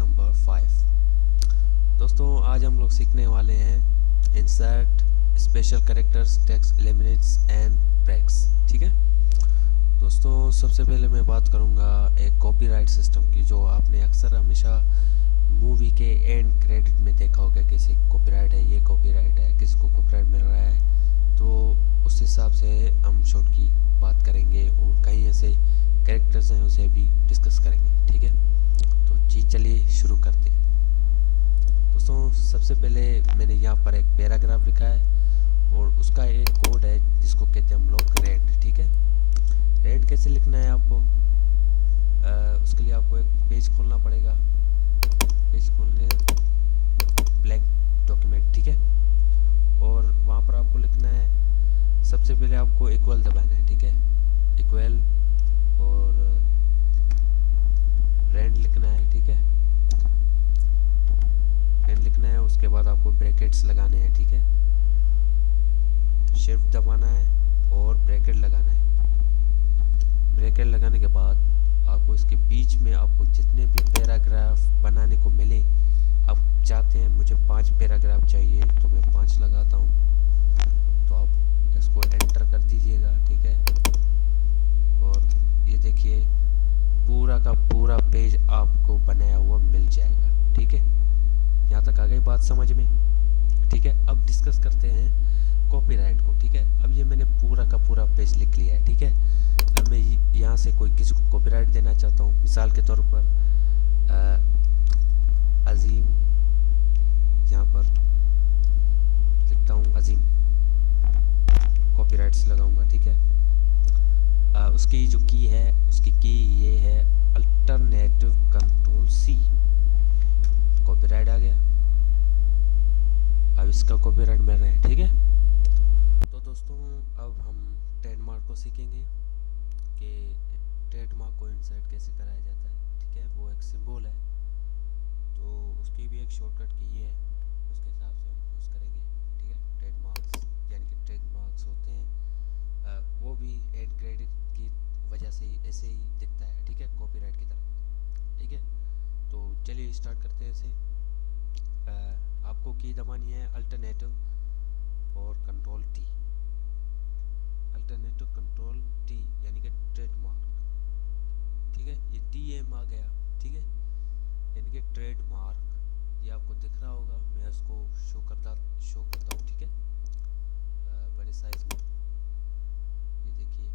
Number 5। दोस्तों आज हम लोग सीखने वाले हैं insert special characters text elements and breaks. ठीक है दोस्तों, सबसे पहले मैं बात करूंगा एक कॉपीराइट सिस्टम की, जो आपने अक्सर हमेशा मूवी के एंड क्रेडिट में देखा होगा। किसी कॉपीराइट है, ये कॉपीराइट है, किसी को कॉपीराइट मिल रहा है, तो उस हिसाब से हम शॉर्ट की बात करेंगे और कई ऐसे कैरेक्टर्स हैं उसे भी डिस्कस करेंगे। ठीक है, तो जी चलिए शुरू करते हैं। दोस्तों सबसे पहले मैंने यहाँ पर एक पैराग्राफ लिखा है और उसका एक कोड है जिसको कहते हैं हम लोग रेंड। ठीक है, रेंड कैसे लिखना है आपको, उसके लिए आपको एक पेज खोलना पड़ेगा। पेज खोलने ब्लैंक डॉक्यूमेंट, ठीक है, और वहाँ पर आपको लिखना है, सबसे पहले आपको इक्वल दबाना है। ठीक है, इक्वल और रेंड लिखना है। ठीक है, रेंड लिखना है, उसके बाद आपको ब्रैकेट्स लगाने हैं। ठीक है, शिफ्ट दबाना है और ब्रैकेट लगाना है। ब्रैकेट लगाने के बाद आपको इसके बीच में आपको जितने भी पैराग्राफ बनाने को मिले, आप चाहते हैं मुझे 5 पैराग्राफ चाहिए तो मैं 5 लगाता हूँ, तो आप इसको एंटर कर दीजिएगा। ठीक है, और ये देखिए पूरा का पूरा पेज आपको बनाया हुआ मिल जाएगा। ठीक है, यहाँ तक आ गई बात समझ में। ठीक है, अब डिस्कस करते हैं कॉपीराइट को। ठीक है, अब ये मैंने पूरा का पूरा पेज लिख लिया है। ठीक है, अब मैं यहाँ से कोई किसी को कॉपीराइट देना चाहता हूँ, मिसाल के तौर पर अजीम, यहाँ पर लिखता हूँ अजीम, कॉपीराइट्स लगाऊंगा। ठीक है, उसकी जो की है, उसकी की ये है अल्टरनेटिव कंट्रोल सी, कॉपीराइट आ गया। अब इसका कॉपीराइट मिल रहा है। ठीक है, तो दोस्तों अब हम ट्रेडमार्क को सीखेंगे कि ट्रेडमार्क को इंसर्ट कैसे कराया जाता है। ठीक है, वो एक सिंबल है, तो उसकी भी एक शॉर्टकट की है, उसके हिसाब से हम यूज़ करेंगे। ठीक है, ट्रेडमार्क्स यानी कि ट्रेडमार्क्स होते हैं, वो भी एड क्रेडिट की वजह से ही ऐसे ही दिखता है। ठीक है, कॉपीराइट की तरह। ठीक है, तो चलिए स्टार्ट करते हैं इसे। आपको की दबानी है अल्टरनेटिव और control T, alternative control T यानी कि ट्रेडमार्क। ठीक है, ये टी एम आ गया। ठीक है, यानी कि ट्रेडमार्क, ये आपको दिख रहा होगा, मैं इसको शो करता हूँ। ठीक है, बड़े साइज में ये देखिए,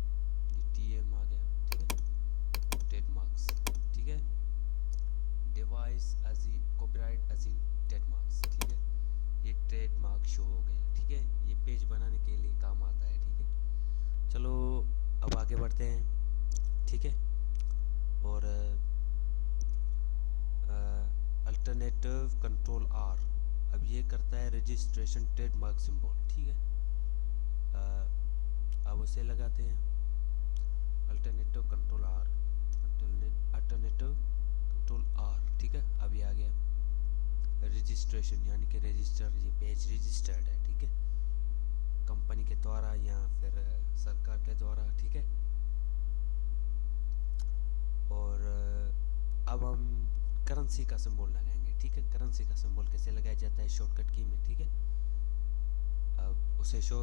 ये टी एम आ गया। ठीक है, ट्रेडमार्क्स। ठीक है, device as copyright as trademarks. ठीक है, ये ट्रेडमार्क शो हो गए। ठीक है, ये पेज बनाने के लिए काम आता है। ठीक है, चलो अब आगे बढ़ते हैं। ठीक है, और अल्टरनेटिव कंट्रोल आर, अब ये करता है रजिस्ट्रेशन ट्रेडमार्क सिंबल। ठीक है, अब उसे लगाते हैं alternative control R, alternative control R. ठीक है, अब ये आ गया रजिस्ट्रेशन यानी कि रजिस्टर, ये पेज रजिस्टर्ड है। ठीक है, कंपनी के द्वारा या फिर सरकार के द्वारा। ठीक है, और अब हम करेंसी का सिंबल लगाएंगे। ठीक है, करेंसी का सिंबल कैसे लगाया जाता है शॉर्टकट की में। ठीक है, अब उसे शो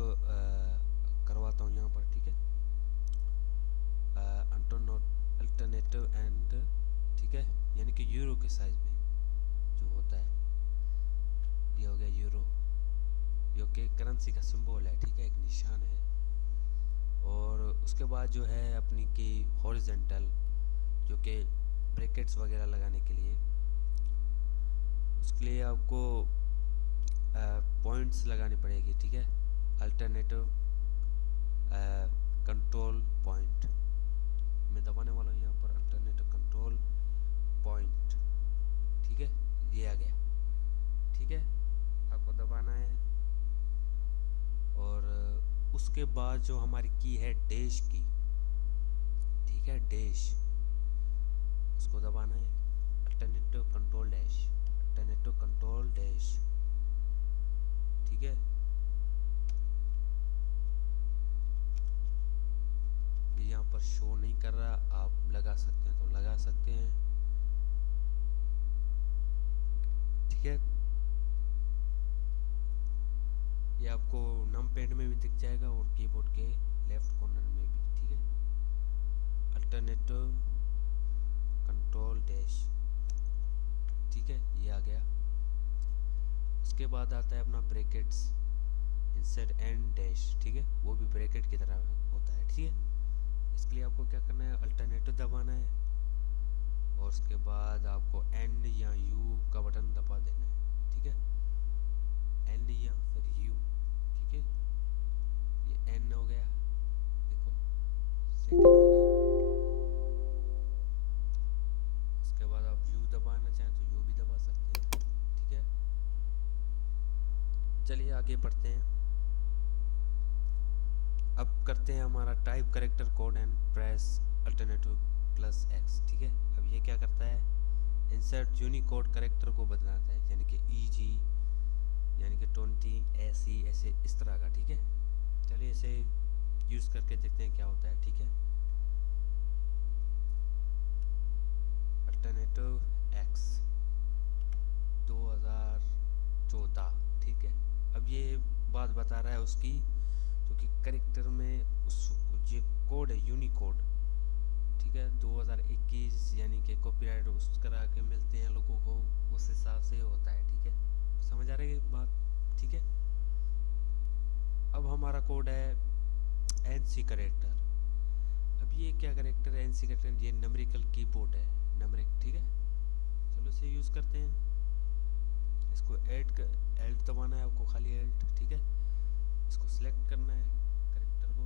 करवाता हूँ यहाँ पर। ठीक है, अल्टरनेटिव एंड, ठीक है, यानी कि यूरो के साइज में जो होता है, ये हो गया यूरो, जो कि करेंसी का सिंबल है। ठीक है, एक निशान है। और उसके बाद जो है अपनी की हॉरिजेंटल, जो कि ब्रैकेट्स वगैरह लगाने के लिए, उसके लिए आपको पॉइंट्स लगानी पड़ेगी। ठीक है, अल्टरनेटिव कंट्रोल पॉइंट, मैं दबाने वाला हूँ यहाँ पर अल्टरनेटिव कंट्रोल पॉइंट। ठीक है, ये आ गया। ठीक है, आपको दबाना है, और उसके बाद जो हमारी की है डैश की, ठीक है, डैश, उसको दबाना है alternative control dash, alternative control dash. ठीक है, ये यहाँ पर शो नहीं कर रहा, आप लगा सकते हैं तो लगा सकते हैं। ठीक है, ये आपको नमपैड में भी दिख जाएगा और कीबोर्ड के लेफ्ट कॉर्नर में भी। ठीक है, अल्टरनेटिव कंट्रोल डैश। ठीक है, ये आ गया। उसके बाद आता है अपना ब्रैकेट्स, इंसर्ट एंड डैश। ठीक है, वो भी ब्रैकेट की तरह होता है। ठीक है, इसके लिए आपको क्या करना है, अल्टरनेटिव दबाना है और उसके बाद आपको एन या यू का बटन दबा देना है। ठीक है, एन या फिर यू। ठीक है, ये एन हो गया, देखो सेटिंग हो गई। उसके बाद आप यू दबाना चाहें तो यू भी दबा सकते हैं। ठीक है, चलिए आगे बढ़ते हैं। अब करते हैं हमारा type character code and press alternative plus x. ठीक है, अब ये क्या करता है, इंसर्ट यूनिकोड करेक्टर को बदलाता है, यानी कि EG यानी कि 20 ऐसी ऐसे इस तरह का। ठीक है, चलिए इसे यूज करके देखते हैं क्या होता है। ठीक है, अल्टरनेटिव एक्स 2014। ठीक है, अब ये बात बता रहा है उसकी, जो कि करेक्टर में उस ये कोड है यूनिकोड। ठीक है, 2021 यानी कि कॉपीराइट उस तरह के मिलते हैं लोगों को, उस हिसाब से होता है। ठीक है, समझ आ रही है बात। ठीक है, अब हमारा कोड है NC करेक्टर। अब ये क्या करेक्टर है, NC करेक्टर, ये न्यूमेरिकल कीबोर्ड है, न्यूमेरिक। ठीक है, चलो इसे यूज करते हैं। इसको एल्ट दबाना है आपको, खाली एल्ट। ठीक है, इसको सिलेक्ट करना है करेक्टर को,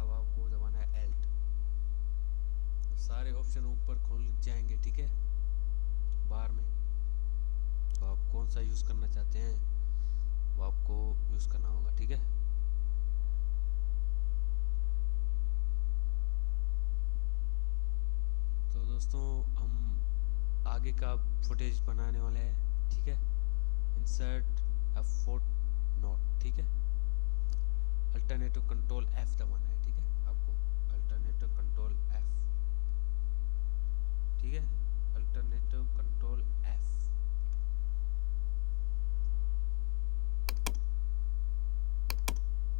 अब आपको दबाना है एल्ट। सारे ऑप्शन ऊपर खुल जाएंगे। ठीक है, बार में, तो आप कौन सा यूज करना चाहते हैं वो आपको यूज करना होगा। ठीक है, तो दोस्तों हम आगे का फुटेज बनाने वाले हैं। ठीक है, इंसर्ट F4 नोट। ठीक है, अल्टरनेटिव कंट्रोल F दबाना है। ठीक है, आपको अल्टरनेटिव कंट्रोल F। ठीक है, अल्टरनेटिव कंट्रोल F।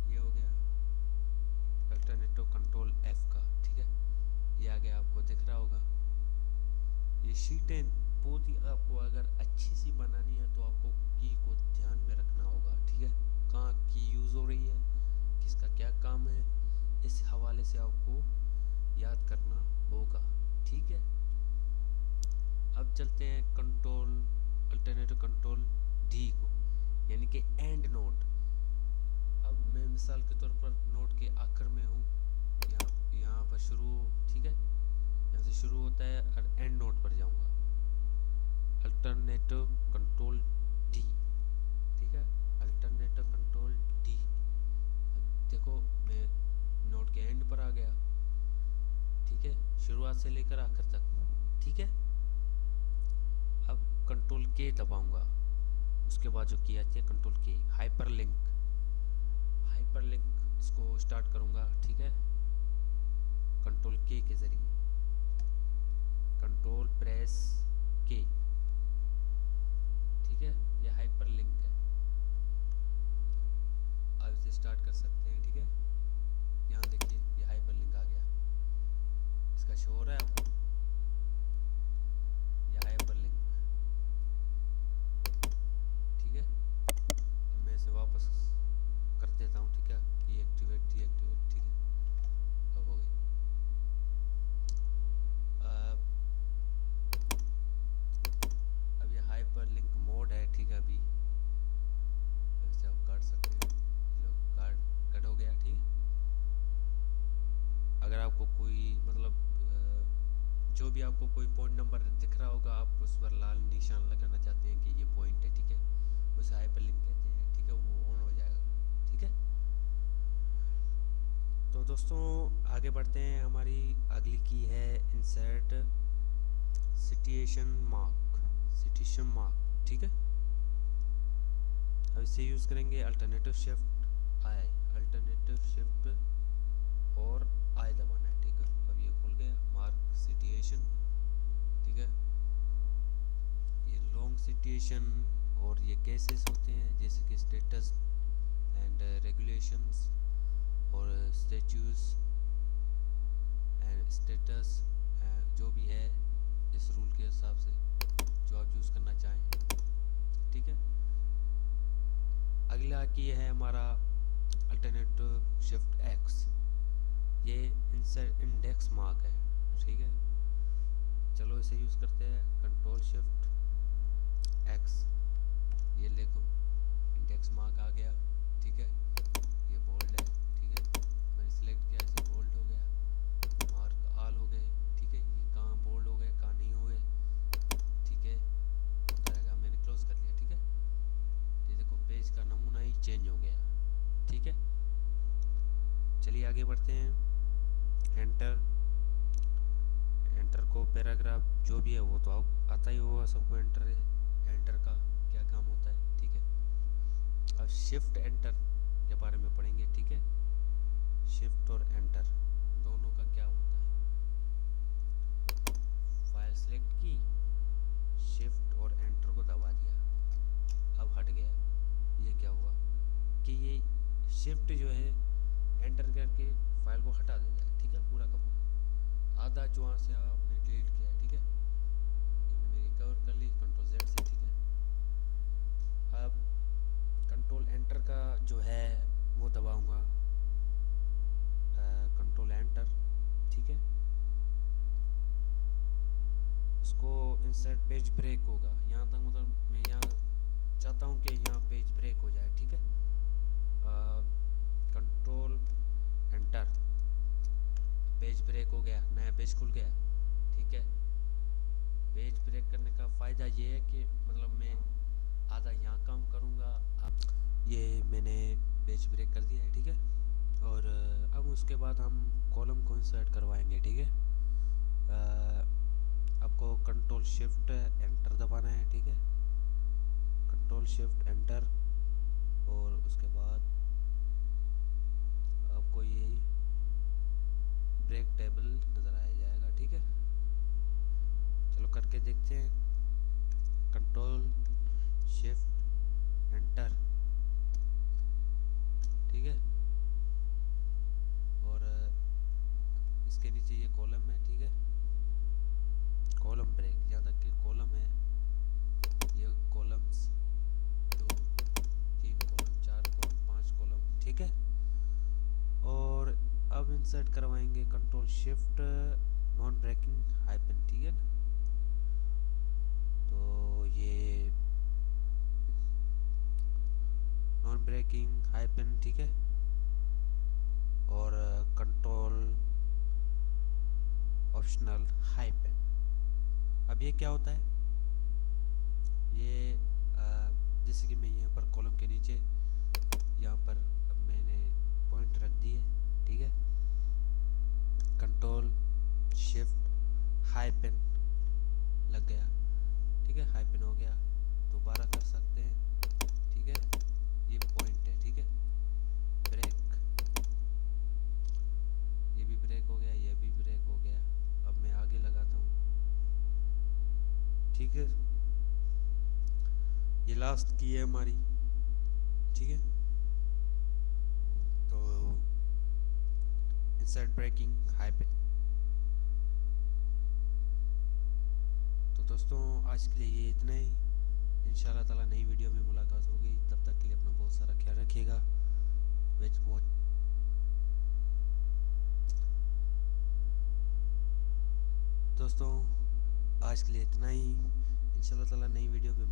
ये हो गया अल्टरनेटिव कंट्रोल F का। ठीक है, ये आ गया, आपको दिख रहा होगा। ये शीटें बहुत ही आपको अगर अच्छी सी बनानी है तो आपको की को ध्यान में रखना होगा। ठीक है, कहाँ की यूज हो रही है, किसका क्या काम है, इस हवाले से आपको याद करना होगा। ठीक है, अब चलते हैं कंट्रोल अल्टरनेटिव कंट्रोल D को, यानी कि एंड नोट। अब मैं मिसाल के तौर पर नोट के आखिर में हूँ, यहाँ पर शुरू। ठीक है, यहाँ से शुरू होता है और एंड नोट पर जाऊँगा, अल्टरनेटिव कंट्रोल D। ठीक है, अल्टरनेटिव कंट्रोल D। देखो मैं नोट के एंड पर आ गया। ठीक है, शुरुआत से लेकर आखिर तक। ठीक है, अब कंट्रोल K दबाऊंगा, उसके बाद जो की आती है कंट्रोल K, हाइपरलिंक। हाइपरलिंक इसको स्टार्ट करूंगा। ठीक है, कंट्रोल K के जरिए, कंट्रोल प्रेस K। ठीक है, ये हाइपरलिंक है, अब इसे स्टार्ट कर सकते हैं। ठीक है, यहाँ देखिए ये हाइपरलिंक आ गया, इसका शो हो रहा है आपको, ये हाइपरलिंक। ठीक है, अब मैं इसे वापस कर देता हूँ। ठीक है, डीएक्टिवेट डीएक्टिवेट। ठीक है, अब हो गई। अब ये हाइपरलिंक मोड है। ठीक है, अभी इसे आप काट सकते हैं, लो कट हो गया। ठीक है, अगर आपको कोई मतलब जो भी आपको कोई पॉइंट नंबर दिख रहा होगा, आप उस पर लाल निशान लगाना चाहते हैं कि ये पॉइंट है। ठीक है, उसे हाइपरलिंक कहते हैं। ठीक है, वो ऑन हो जाएगा। ठीक है, तो दोस्तों आगे बढ़ते हैं। हमारी अगली की है insert situation mark, situation mark. ठीक है, अब इसे यूज करेंगे अल्टरनेटिव शिफ्ट आई, अल्टरनेटिव शिफ्ट और आई दबाना है। ठीक है, अब ये खुल गया मार्क सिचुएशन। ठीक है, रेगुलेशन और ये केसेस होते हैं, जैसे कि स्टेटस एंड रेगुलेशंस और स्टैट्यूज एंड स्टेटस, जो भी है इस रूल के हिसाब से जो आप यूज़ करना चाहें, ठीक है। अगला की है हमारा अल्टरनेटिव शिफ्ट एक्स, ये इंसर्ट इंडेक्स मार्क है, ठीक है। चलो इसे यूज़ करते हैं, कंट्रोल शिफ्ट एक्स, ये देखो इंडेक्स मार्क आ गया, ठीक है। ये बोल्ड है, ठीक है, मैंने सिलेक्ट किया, इसे बोल्ड हो गया, मार्क ऑल हो गए, ठीक है। ये कहाँ बोल्ड हो गए, कहाँ नहीं हो गए, ठीक है, होता रहेगा। मैंने क्लोज कर लिया, ठीक है। ये देखो पेज का नमूना ही चेंज हो गया, ठीक है। चलिए आगे बढ़ते हैं। एंटर, एंटर को पैराग्राफ जो भी है वो तो आता ही होगा सबको, एंटर है, एंटर का क्या काम होता है, ठीक है। अब शिफ्ट एंटर के बारे में पढ़ेंगे, ठीक है। शिफ्ट और एंटर दोनों का क्या होता है। फाइल सेलेक्ट की, शिफ्ट और एंटर को दबा दिया, अब हट गया। ये क्या हुआ कि ये शिफ्ट जो है एंटर करके फाइल को हटा देता है, ठीक है, पूरा का पूरा, आधा जो वहाँ से आपने डिलीट किया है, ठीक है। ये मैंने रिकवर कर ली कंट्रोल Z से, ठीक है। अब कंट्रोल एंटर का जो है वो दबाऊंगा, कंट्रोल एंटर, ठीक है। इसको इंसर्ट पेज ब्रेक होगा, यहाँ तक मतलब मैं यहाँ चाहता हूँ कि यहाँ पेज ब्रेक हो जाए, ठीक है। कंट्रोल एंटर, पेज ब्रेक हो गया, नया पेज खुल गया, ठीक है। पेज ब्रेक करने का फ़ायदा ये है कि मतलब मैं आधा यहाँ काम करूँगा, ये मैंने पेज ब्रेक कर दिया है, ठीक है। और अब उसके बाद हम कॉलम को इंसर्ट करवाएंगे, ठीक है। आपको कंट्रोल शिफ्ट एंटर दबाना है, ठीक है, कंट्रोल शिफ्ट एंटर, और उसके बाद आपको ये ब्रेक टेबल नज़र आ जाएगा, ठीक है। चलो करके देखते हैं, कंट्रोल शिफ्ट एंटर, ठीक है। और इसके नीचे ये कॉलम है, ठीक है, कॉलम ब्रेक, जहाँ तक कि कॉलम है, ये कॉलम्स 2 3 कॉलम 4 कॉलम 5 कॉलम, ठीक है। और अब इंसर्ट करवाएंगे control shift non breaking hyphen, ठीक है ना। तो ये नॉन ब्रेकिंग हाइपन, ठीक है, और कंट्रोल ऑप्शनल हाइपन। अब ये क्या होता है, ये जैसे कि मैं यहाँ पर कॉलम के नीचे यहाँ पर मैंने पॉइंट रख दिए, ठीक है, कंट्रोल शिफ्ट हाइपन लग गया, ठीक है, हाइपन हो गया, दोबारा कर सकते हैं, ठीक है। ये पॉइंट है, ठीक है, ब्रेक, ये भी ब्रेक हो गया, ये भी ब्रेक हो गया। अब मैं आगे लगाता हूँ, ठीक है, ये लास्ट की है हमारी, ठीक है। तो इंसर्ट ब्रेकिंग हाइपन। तो दोस्तों आज के लिए ये इतना ही, इंशाल्लाह ताला नई वीडियो में मुलाकात होगी, तब तक के लिए अपना बहुत सारा ख्याल रखिएगा। दोस्तों आज के लिए इतना ही, इंशाल्लाह ताला नई वीडियो में